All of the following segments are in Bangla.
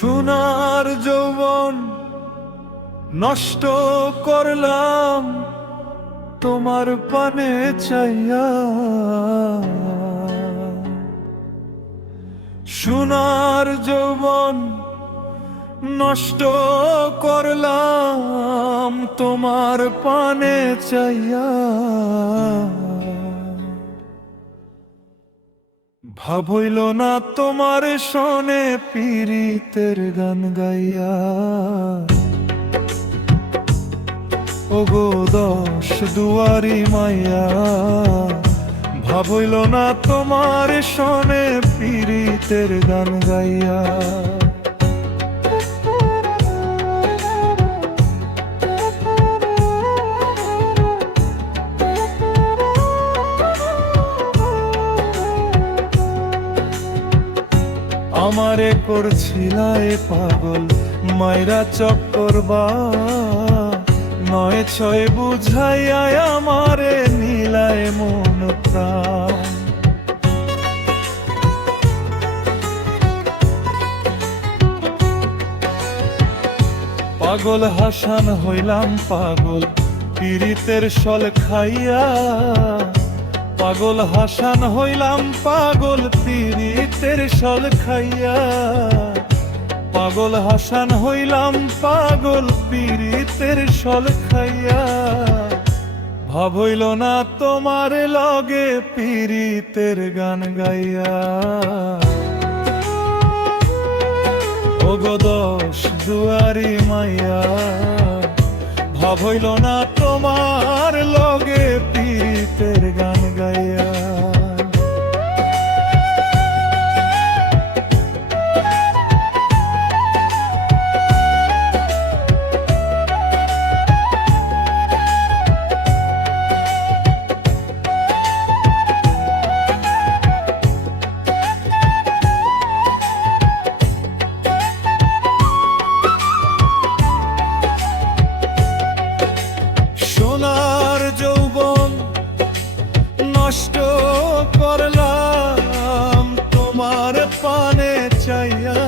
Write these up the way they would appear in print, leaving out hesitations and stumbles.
সোনার যৌবন নষ্ট করলাম তোমার পানে চাইয়া। সোনার যৌবন নষ্ট করলাম তোমার পানে চাইয়া। ভাবইল না তোমার শোনে পীড়িতের গান গাইয়া। ওগো দশ দুয়ারি মাইয়া, ভাবইল না তোমার শোনে পীড়িতের গান গাইয়া। আমারে করছিলায় পাগল মাইরা চক্করবা, নয় ছয় বুঝাইয়া আমারে নীলায় মন প্রাণ। পাগল হাসান হইলাম পাগল পীড়িতের সল খাইয়া। পাগল হাসান হইলাম পাগল পীড়িতের সল খাইয়া। পাগল হাসান হইলাম পাগল পীড়িতের সল খাইয়া। ভাব হইল না তোমার লগে পীড়িতের গান গাইয়া। ওগো দশ দুয়ারি মাইয়া, ভাব হইল না তোমার লগে পীড়িতের গান গাইয়া। সোনার যৌবন নষ্ট করলাম তোমার পানে চাইয়া।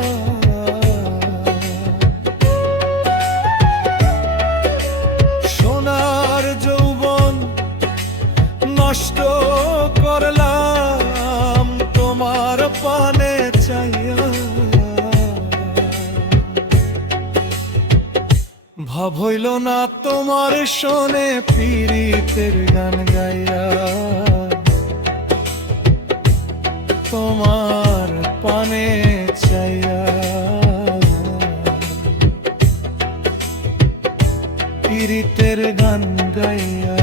সোনার যৌবন নষ্ট করলাম তোমার পানে চাইয়া। ভাব হইল না তোমার শোনে পীড়িতের গান গাইয়া। তোমার পানে চাইয়া পীড়িতের গান গাইয়া।